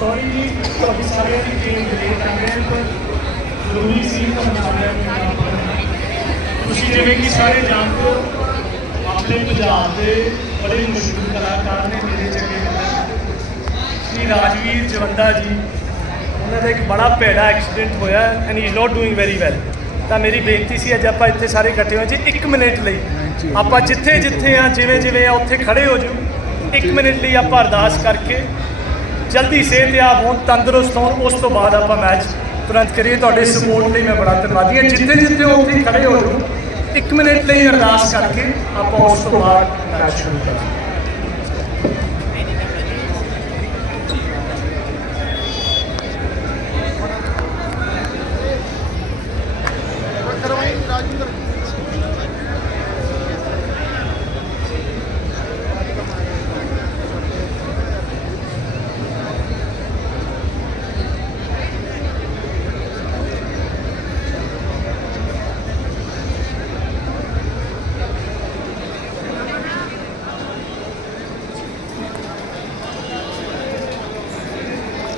Sorry ਜੀ, ਤੁਹਾਡੀ ਸਾਰਿਆਂ ਦੀ ਟੀਮ ਡਿਲੀਟ ਰਹੇ ਪਰ ਜ਼ਰੂਰੀ ਸੀ ਤਾਂ ਤੁਸੀਂ ਜਿਵੇਂ ਕਿ ਸਾਰੇ ਜਾਣਦੇ ਹੋ, ਆਪਣੇ ਪੰਜਾਬ ਦੇ ਬੜੇ ਮਸ਼ਹੂਰ ਕਲਾਕਾਰ ਨੇ ਮੇਰੇ ਚੰਗੇ ਸ਼੍ਰੀ ਰਾਜਵੀਰ ਜਵੰਦਾ ਜੀ, ਉਹਨਾਂ ਦਾ ਇੱਕ ਬੜਾ ਭੈੜਾ ਐਕਸੀਡੈਂਟ ਹੋਇਆ and he is not doing very well ਤਾਂ ਮੇਰੀ ਬੇਨਤੀ ਸੀ, ਅੱਜ ਆਪਾਂ ਇੱਥੇ ਸਾਰੇ ਇਕੱਠੇ ਹੋਏ ਜੀ 1 ਮਿੰਟ ਲਈ ਆਪਾਂ ਜਿੱਥੇ ਜਿੱਥੇ ਆ ਜਿਵੇਂ ਜਿਵੇਂ ਆ, ਉੱਥੇ ਖੜੇ ਹੋ ਜਾਓ। 1 ਮਿੰਟ ਲਈ ਆਪਾਂ ਅਰਦਾਸ ਕਰਕੇ ਜਲਦੀ ਸਿਹਤਯਾਬ ਹੋਣ, ਤੰਦਰੁਸਤ ਹੋਣ, ਉਸ ਤੋਂ ਬਾਅਦ ਆਪਾਂ ਮੈਚ ਤੁਰੰਤ ਕਰੀਏ। ਤੁਹਾਡੇ ਸਪੋਰਟ ਲਈ ਮੈਂ ਬੜਾ ਧੰਨਵਾਦੀ ਹਾਂ। ਜਿੱਥੇ ਜਿੱਥੇ ਹੋ ਉੱਥੇ ਹੀ ਖੜੇ ਹੋ ਜਾਓ। 1 ਮਿੰਟ ਲਈ ਅਰਦਾਸ ਕਰਕੇ ਆਪਾਂ ਉਸ ਤੋਂ ਬਾਅਦ ਮੈਚ ਸ਼ੁਰੂ ਕਰਾਂਗੇ।